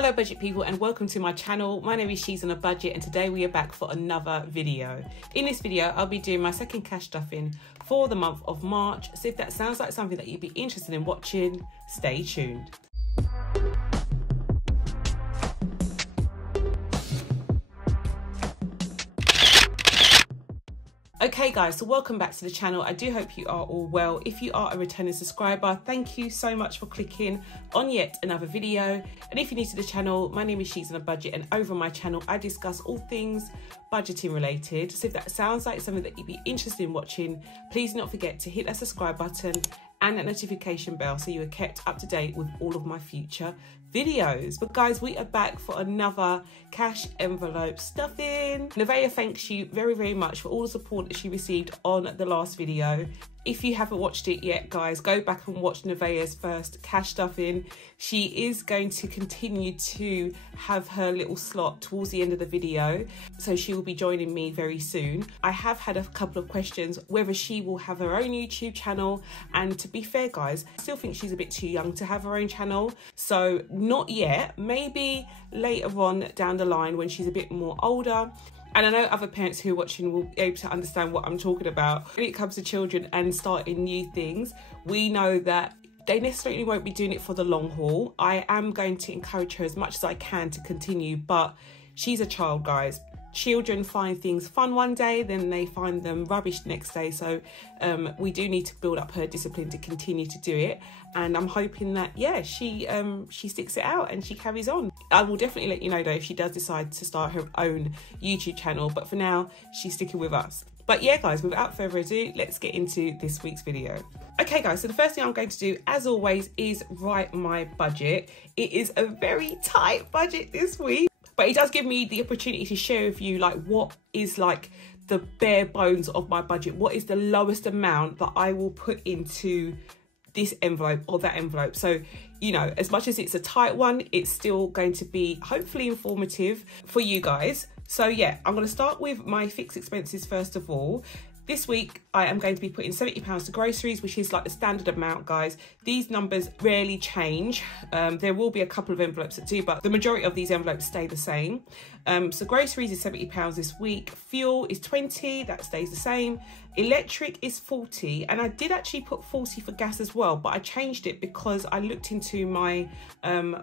Hello budget people and welcome to my channel. My name is She's on a Budget and today we are back for another video. In this video I'll be doing my second cash stuffing for the month of March. So if that sounds like something that you'd be interested in watching, stay tuned. Okay guys, so welcome back to the channel. I do hope you are all well. If you are a returning subscriber, thank you so much for clicking on yet another video. And if you're new to the channel, my name is She's on a Budget and over on my channel I discuss all things budgeting related. So if that sounds like something that you'd be interested in watching, please do not forget to hit that subscribe button and that notification bell so you are kept up to date with all of my future videos. But guys, we are back for another cash envelope stuffing. Nevaeh thanks you very much for all the support that she received on the last video. If you haven't watched it yet, guys, go back and watch Nevaeh's first cash stuffing. She is going to continue to have her little slot towards the end of the video, so she will be joining me very soon. I have had a couple of questions whether she will have her own YouTube channel, and to be fair guys, I still think she's a bit too young to have her own channel, so not yet. Maybe later on down the line when she's a bit more older. And I know other parents who are watching will be able to understand what I'm talking about. When it comes to children and starting new things, we know that they necessarily won't be doing it for the long haul. I am going to encourage her as much as I can to continue, but she's a child, guys. Children find things fun one day, then they find them rubbish the next day. So we do need to build up her discipline to continue to do it. And I'm hoping that, yeah, she sticks it out and she carries on. I will definitely let you know though if she does decide to start her own YouTube channel. But for now, she's sticking with us. But yeah, guys, without further ado, let's get into this week's video. Okay, guys, so the first thing I'm going to do, as always, is write my budget. It is a very tight budget this week, but it does give me the opportunity to share with you like what is like the bare bones of my budget. What is the lowest amount that I will put into this envelope or that envelope? So, you know, as much as it's a tight one, it's still going to be hopefully informative for you guys. So yeah, I'm going to start with my fixed expenses first of all. This week, I am going to be putting £70 to groceries, which is like the standard amount, guys. These numbers rarely change. There will be a couple of envelopes that do, but the majority of these envelopes stay the same. So groceries is £70 this week. Fuel is 20, that stays the same. Electric is 40, and I did actually put 40 for gas as well, but I changed it because I looked into my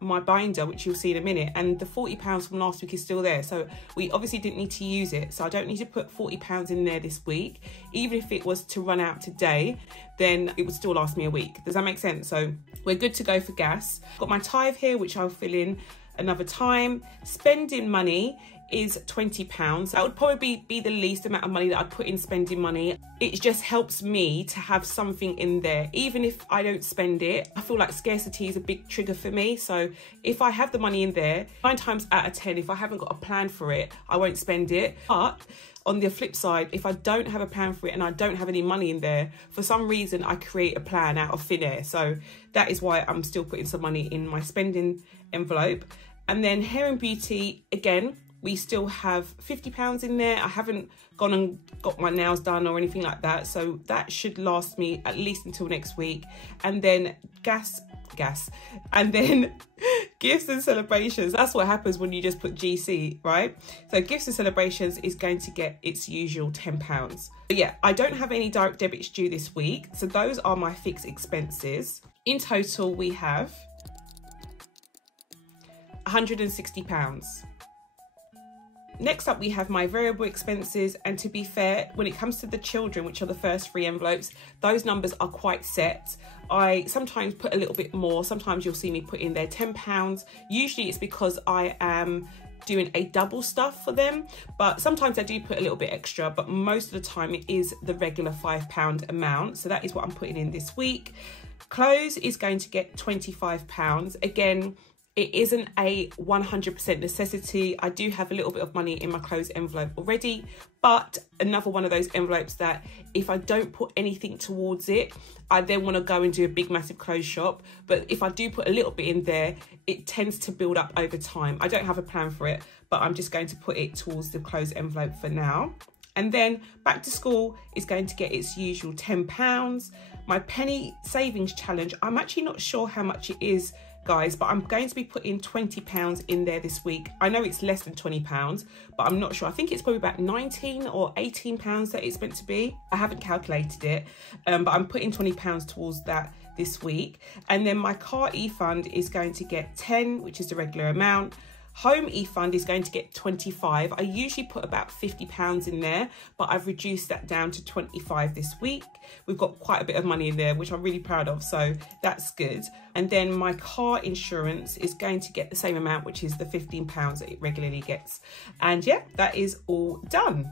my binder, which you'll see in a minute, and the £40 from last week is still there. So we obviously didn't need to use it, so I don't need to put £40 in there this week. Even if it was to run out today, then it would still last me a week. Does that make sense? So we're good to go for gas. Got my tithe here, which I'll fill in another time. Spending money is £20. That would probably be the least amount of money that I'd put in spending money. It just helps me to have something in there. Even if I don't spend it, I feel like scarcity is a big trigger for me. So if I have the money in there, 9 times out of 10, if I haven't got a plan for it, I won't spend it. But on the flip side, if I don't have a plan for it and I don't have any money in there, for some reason I create a plan out of thin air. So that is why I'm still putting some money in my spending envelope. And then hair and beauty, again, we still have £50 in there. I haven't gone and got my nails done or anything like that, so that should last me at least until next week. And then gas, and then gifts and celebrations. That's what happens when you just put GC, right? So gifts and celebrations is going to get its usual £10. But yeah, I don't have any direct debits due this week, so those are my fixed expenses. In total, we have £160. Next up, we have my variable expenses, and to be fair, when it comes to the children, which are the first 3 envelopes, those numbers are quite set. I sometimes put a little bit more. Sometimes you'll see me put in there £10. Usually it's because I am doing a double stuff for them, but sometimes I do put a little bit extra, but most of the time it is the regular £5 amount. So that is what I'm putting in this week. Clothes is going to get £25. Again, it isn't a 100% necessity. I do have a little bit of money in my clothes envelope already, but another one of those envelopes that if I don't put anything towards it, I then want to go and do a big massive clothes shop. But if I do put a little bit in there, it tends to build up over time. I don't have a plan for it, but I'm just going to put it towards the clothes envelope for now. And then back to school is going to get its usual £10. My penny savings challenge, I'm actually not sure how much it is guys, but I'm going to be putting £20 in there this week. I know it's less than £20, but I'm not sure. I think it's probably about £19 or £18 that it's meant to be. I haven't calculated it, but I'm putting £20 towards that this week. And then my car e-fund is going to get 10, which is the regular amount. Home e-fund is going to get 25. I usually put about £50 in there, but I've reduced that down to 25 this week. We've got quite a bit of money in there, which I'm really proud of, so that's good. And then my car insurance is going to get the same amount, which is the £15 that it regularly gets. And yeah, that is all done.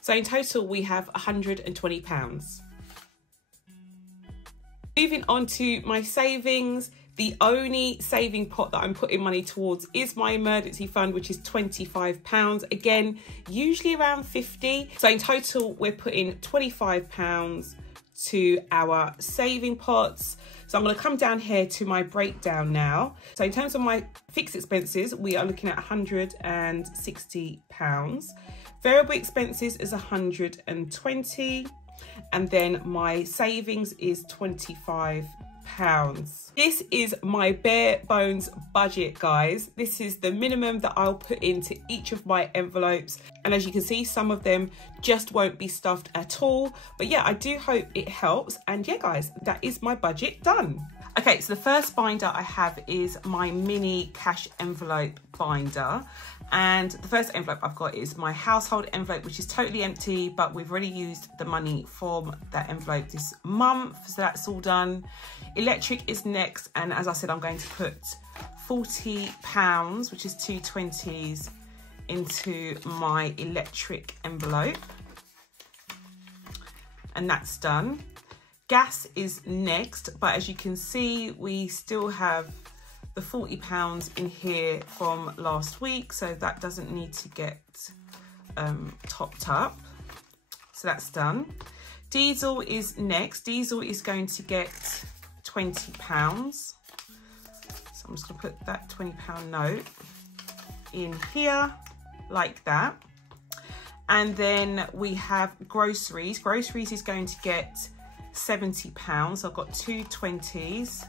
So in total, we have £120. Moving on to my savings. The only saving pot that I'm putting money towards is my emergency fund, which is £25. Again, usually around 50. So in total, we're putting £25 to our saving pots. So I'm going to come down here to my breakdown now. So in terms of my fixed expenses, we are looking at £160. Variable expenses is 120. And then my savings is £25. This is my bare bones budget, guys. This is the minimum that I'll put into each of my envelopes, and as you can see, some of them just won't be stuffed at all. But yeah, I do hope it helps. And yeah, guys, that is my budget done. Okay, so the first binder I have is my mini cash envelope binder. And the first envelope I've got is my household envelope, which is totally empty, but we've already used the money from that envelope this month. So that's all done. Electric is next. And as I said, I'm going to put £40, which is 2 20s, into my electric envelope. And that's done. Gas is next, but as you can see, we still have the £40 in here from last week, so that doesn't need to get topped up. So that's done. Diesel is next. Diesel is going to get £20. So I'm just going to put that £20 note in here like that. And then we have groceries. Groceries is going to get £70. I've got 2 20s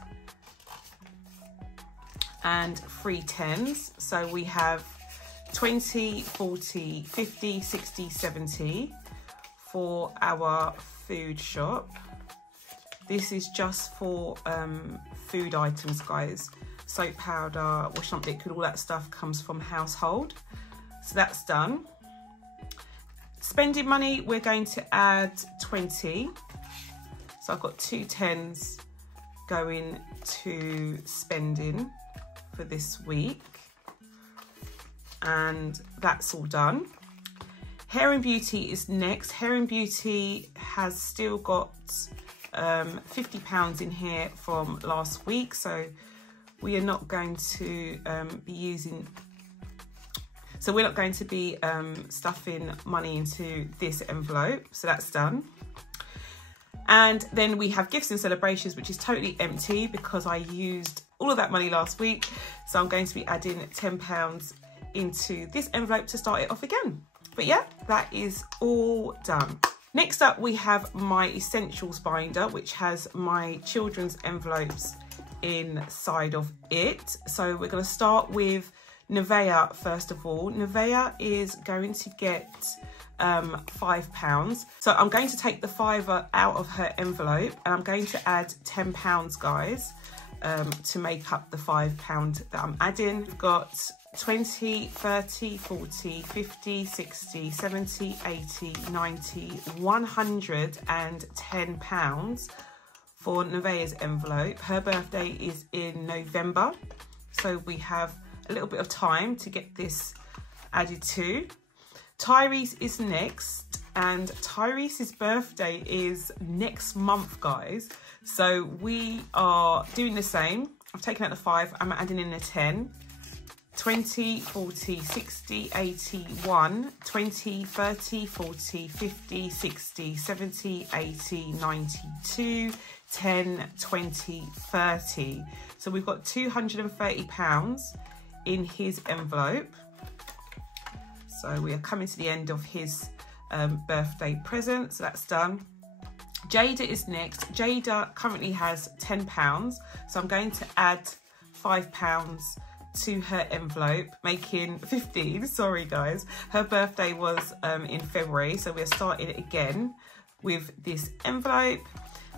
and 3 10s. So we have 20, 40, 50, 60, 70 for our food shop. This is just for food items, guys. Soap, powder, washing up liquid, all that stuff comes from household. So that's done. Spending money, we're going to add 20. So I've got 2 10s going to spending for this week. And that's all done. Hair and beauty is next. Hair and beauty has still got £50 in here from last week. So we are not going to be using... So we're not going to be stuffing money into this envelope. So that's done. And then we have gifts and celebrations, which is totally empty because I used all of that money last week. So I'm going to be adding £10 into this envelope to start it off again. But yeah, that is all done. Next up, we have my essentials binder, which has my children's envelopes inside of it. So we're going to start with Nivea first of all. Nivea is going to get £5. So I'm going to take the £5 out of her envelope and I'm going to add £10, guys, to make up the £5 that I'm adding. We've got 20, 30, 40, 50, 60, 70, 80, 90, £110 for Nivea's envelope. Her birthday is in November, so we have a little bit of time to get this added to. Tyrese is next, and Tyrese's birthday is next month, guys. So we are doing the same. I've taken out the 5, I'm adding in a 10. 20, 40, 60, 80, 1, 20, 30, 40, 50, 60, 70, 80, 92, 10, 20, 30. So we've got £230 in his envelope. So we are coming to the end of his birthday present, so that's done. Jada is next. Jada currently has £10, so I'm going to add £5 to her envelope, making 15. Sorry guys, her birthday was in February, so we're starting again with this envelope.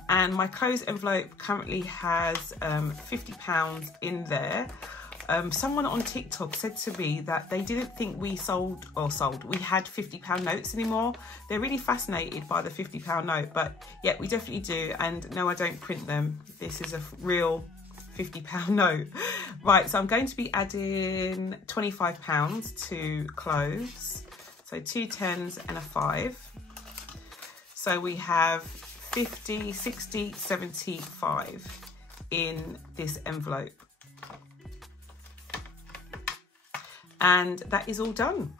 And my closed envelope currently has £50 in there. Someone on TikTok said to me that they didn't think we we had £50 notes anymore. They're really fascinated by the £50 note, but yeah, we definitely do. And no, I don't print them. This is a real £50 note. Right, so I'm going to be adding £25 to clothes. So 2 10s and a 5. So we have 50, 60, 75 in this envelope. And that is all done.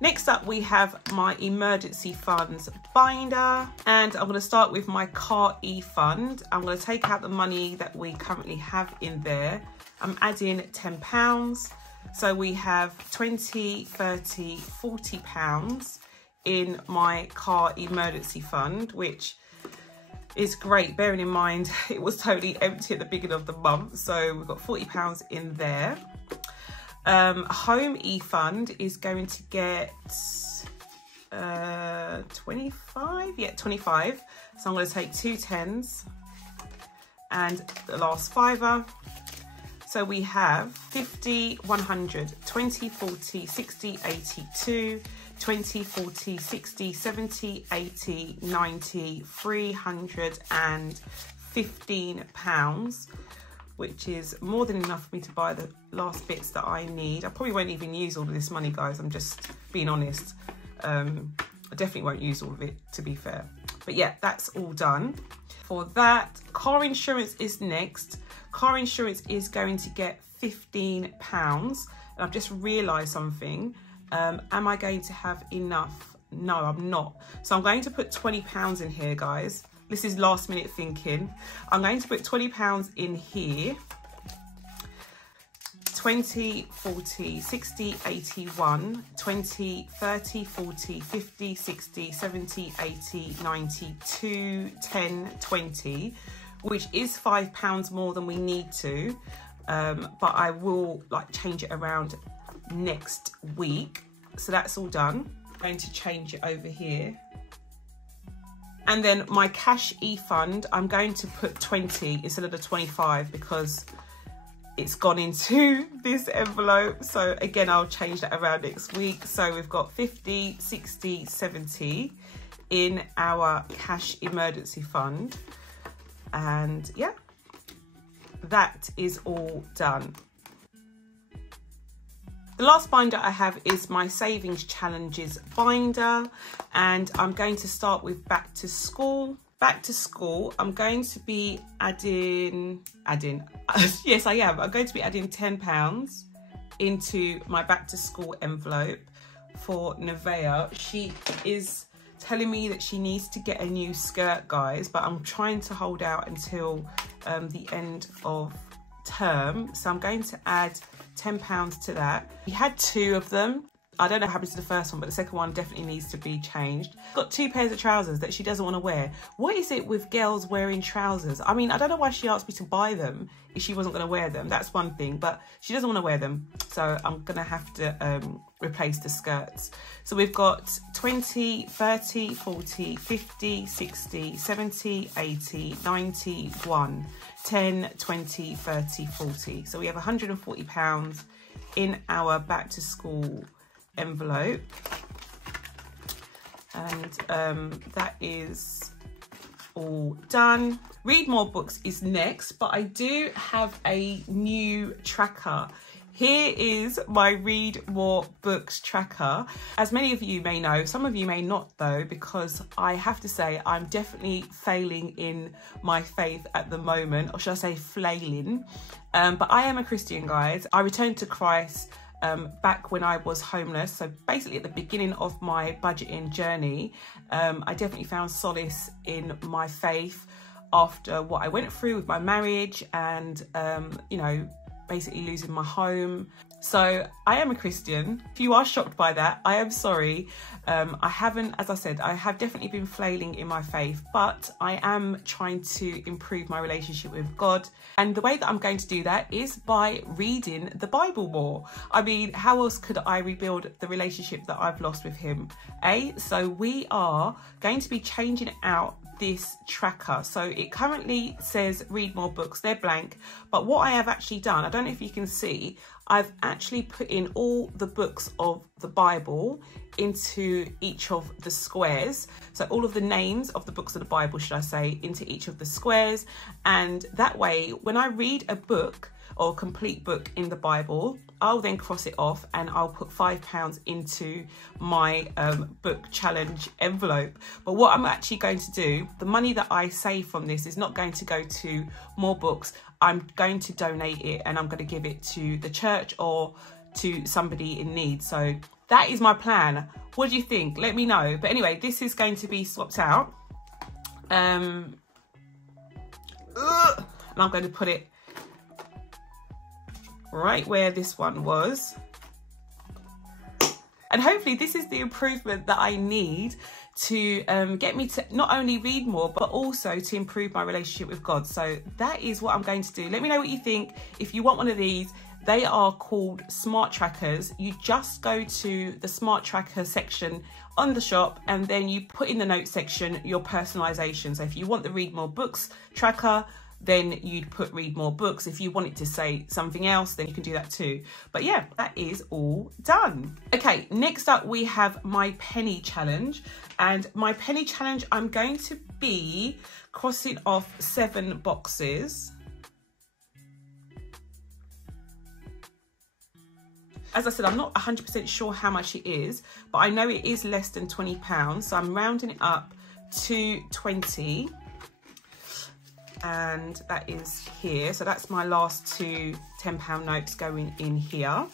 Next up, we have my emergency funds binder, and I'm going to start with my car e-fund. I'm going to take out the money that we currently have in there. I'm adding £10. So we have 20, 30, £40 in my car emergency fund, which is great, bearing in mind it was totally empty at the beginning of the month. So we've got £40 in there. Home e-fund is going to get 25. Yeah, 25. So I'm going to take 2 10s and the last fiver. So we have 50, 100, 20, 40, 60, 82, 20, 40, 60, 70, 80, 90, £315, which is more than enough for me to buy the last bits that I need. I probably won't even use all of this money, guys. I'm just being honest. I definitely won't use all of it, to be fair. But yeah, that's all done. For that, car insurance is next. Car insurance is going to get £15. And I've just realised something. Am I going to have enough? No, I'm not. So I'm going to put £20 in here, guys. This is last minute thinking. I'm going to put £20 in here. 20, 40, 60, 81, 20, 30, 40, 50, 60, 70, 80, 90, 2, 10, 20, which is £5 more than we need to. But I will like change it around next week. So that's all done. I'm going to change it over here. And then my cash e-fund, I'm going to put 20 instead of the 25 because it's gone into this envelope. So again, I'll change that around next week. So we've got 50, 60, 70 in our cash emergency fund. And yeah, that is all done. The last binder I have is my savings challenges binder, and I'm going to start with back to school. Back to school, I'm going to be adding, yes I am, I'm going to be adding £10 into my back to school envelope for Nevaeh. She is telling me that she needs to get a new skirt, guys, but I'm trying to hold out until the end of term. So I'm going to add £10 to that. We had 2 of them. I don't know what happened to the first one, but the second one definitely needs to be changed. Got 2 pairs of trousers that she doesn't want to wear. What is it with girls wearing trousers? I mean, I don't know why she asked me to buy them if she wasn't going to wear them. That's one thing, but she doesn't want to wear them. So I'm going to have to replace the skirts. So we've got 20, 30, 40, 50, 60, 70, 80, 91, 10, 20, 30, 40. So we have £140 in our back to school envelope, and that is all done. Read more books is next, but I do have a new tracker. Here is my read more books tracker. As many of you may know, some of you may not though, because I have to say I'm definitely failing in my faith at the moment, or should I say flailing, but I am a Christian, guys. I returned to Christ back when I was homeless. So basically at the beginning of my budgeting journey, I definitely found solace in my faith after what I went through with my marriage and, you know, basically losing my home. So I am a Christian. If you are shocked by that, I am sorry. I haven't, as I said, I have definitely been flailing in my faith, but I am trying to improve my relationship with God. And the way that I'm going to do that is by reading the Bible more. I mean, how else could I rebuild the relationship that I've lost with him? So we are going to be changing out this tracker. So it currently says read more books, they're blank, but what I have actually done, I don't know if you can see, I've actually put in all the books of the Bible into each of the squares. So all of the names of the books of the Bible, should I say, into each of the squares. And that way, when I read a book or a complete book in the Bible, I'll then cross it off and I'll put £5 into my book challenge envelope. But what I'm actually going to do, the money that I save from this is not going to go to more books. I'm going to donate it and I'm going to give it to the church or to somebody in need. So that is my plan. What do you think? Let me know. But anyway, this is going to be swapped out. And I'm going to put it right where this one was. And hopefully this is the improvement that I need to get me to not only read more, but also to improve my relationship with God. So that is what I'm going to do. Let me know what you think. If you want one of these, they are called smart trackers. You just go to the smart tracker section on the shop and then you put in the notes section your personalization. So if you want the read more books tracker, then you'd put read more books. If you want it to say something else, then you can do that too. But yeah, that is all done. Okay, next up we have my penny challenge. And my penny challenge, I'm going to be crossing off 7 boxes. As I said, I'm not 100% sure how much it is, but I know it is less than £20. So I'm rounding it up to 20. And that is here. So that's my last 2 £10 notes going in here.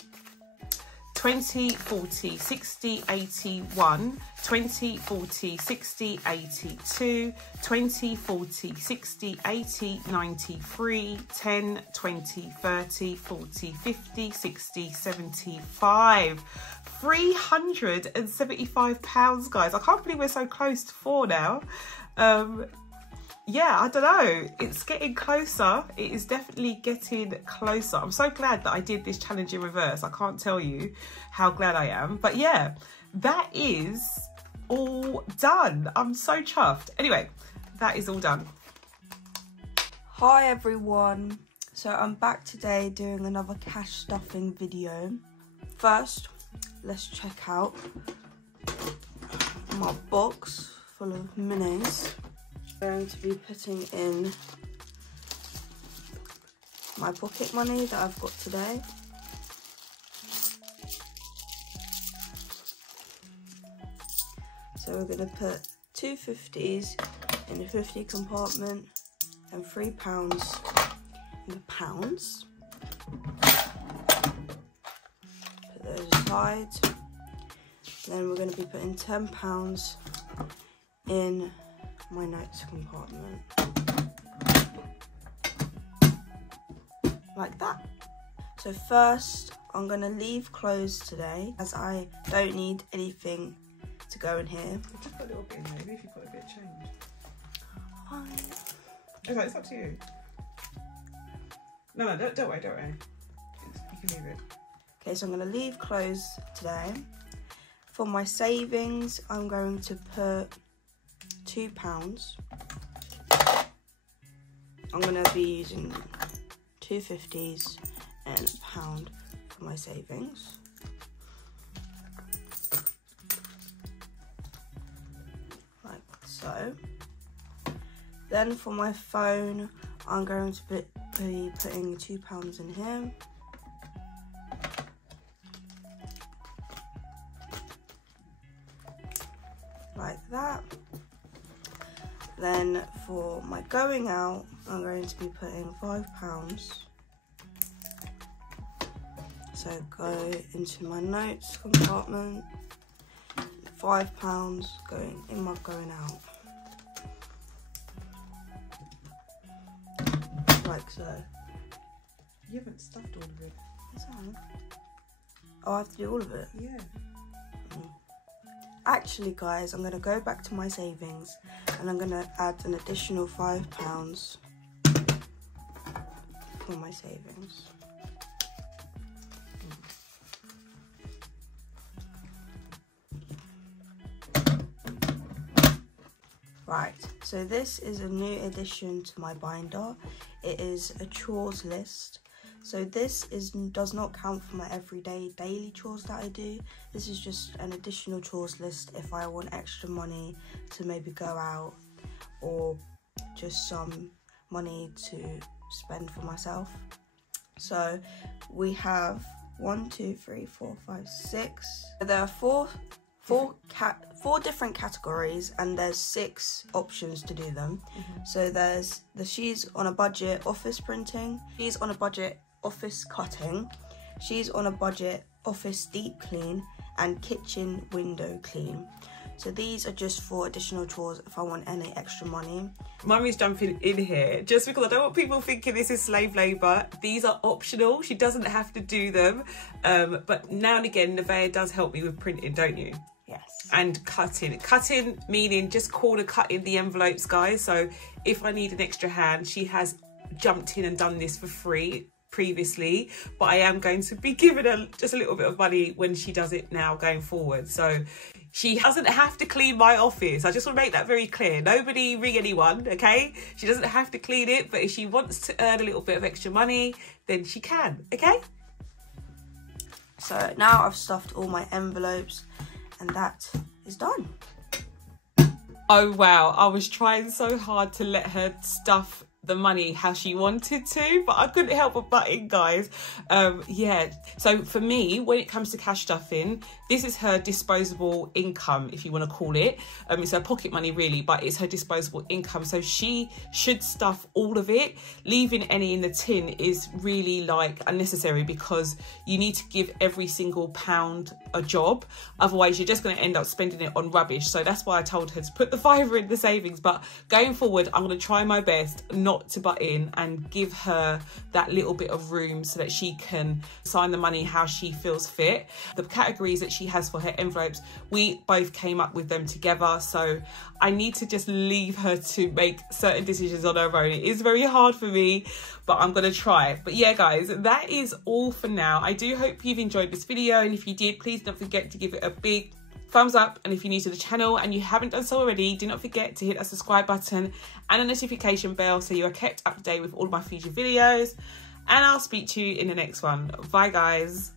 20, 40, 60, 81, 20, 40, 60, 82, 20, 40, 60, 80, 93, 10, 20, 30, 40, 50, 60, 75. £375, guys. I can't believe we're so close to 4 now. Yeah, I don't know. It's getting closer. It is definitely getting closer. I'm so glad that I did this challenge in reverse. I can't tell you how glad I am. But yeah, that is all done. I'm so chuffed. Anyway, that is all done. Hi everyone. So I'm back today doing another cash stuffing video. First, let's check out my box full of minis. I'm going to be putting in my pocket money that I've got today. So we're going to put 2 50s in the 50 compartment and £3 in the pounds. Put those aside. Then we're going to be putting £10 in my notes compartment, like that. So first, I'm going to leave closed today, as I don't need anything to go in here. Just put a little bit in there, maybe if you put a bit of change. Fine. Okay, it's up to you. No, don't worry. You can leave it. Okay, so I'm going to leave closed today. For my savings, I'm going to put £2. I'm going to be using 2 50s and £1 for my savings. Like so. Then for my phone, I'm going to be putting £2 in here. Like that. Then for my going out, I'm going to be putting £5. So go into my notes compartment, £5 going in my going out. Like so. You haven't stuffed all of it. That's all. Oh, I have to do all of it? Yeah. Actually, guys, I'm going to go back to my savings and I'm going to add an additional £5 for my savings. Right, so this is a new addition to my binder. It is a chores list. So this does not count for my everyday daily chores that I do. This is just an additional chores list if I want extra money to maybe go out, or just some money to spend for myself. So we have 1, 2, 3, 4, 5, 6. There are four different categories, and there's 6 options to do them. So there's the she's on a budget office printing, she's on a budget office cutting, she's on a budget office deep clean, and kitchen window clean. So these are just for additional chores if I want any extra money. Mummy's jumping in here just because I don't want people thinking this is slave labour. These are optional. She doesn't have to do them. But now and again, Nevaeh does help me with printing, don't you? Yes. And cutting. Cutting meaning just corner cutting the envelopes, guys. So if I need an extra hand, she has jumped in and done this for free previously, but I am going to be giving her just a little bit of money when she does it now going forward. So she doesn't have to clean my office. I just want to make that very clear. Nobody ring anyone, okay? She doesn't have to clean it, but if she wants to earn a little bit of extra money, then she can, okay? So now I've stuffed all my envelopes and that is done. Oh wow, I was trying so hard to let her stuff the money how she wanted to, but I couldn't help but butt in, guys. Yeah, so for me, when it comes to cash stuffing, this is her disposable income, if you want to call it. It's her pocket money really, but it's her disposable income, so she should stuff all of it. Leaving any in the tin is really like unnecessary, because you need to give every single pound a job, otherwise you're just going to end up spending it on rubbish. So that's why I told her to put the £5 in the savings. But going forward, I'm going to try my best not to butt in and give her that little bit of room so that she can sign the money how she feels fit. The categories that she has for her envelopes, we both came up with them together, so I need to just leave her to make certain decisions on her own. It is very hard for me, but I'm gonna try. But yeah, guys, that is all for now. I do hope you've enjoyed this video, and if you did, please don't forget to give it a big thumbs up. And if you're new to the channel and you haven't done so already, do not forget to hit that subscribe button and a notification bell so you are kept up to date with all of my future videos. And I'll speak to you in the next one. Bye, guys.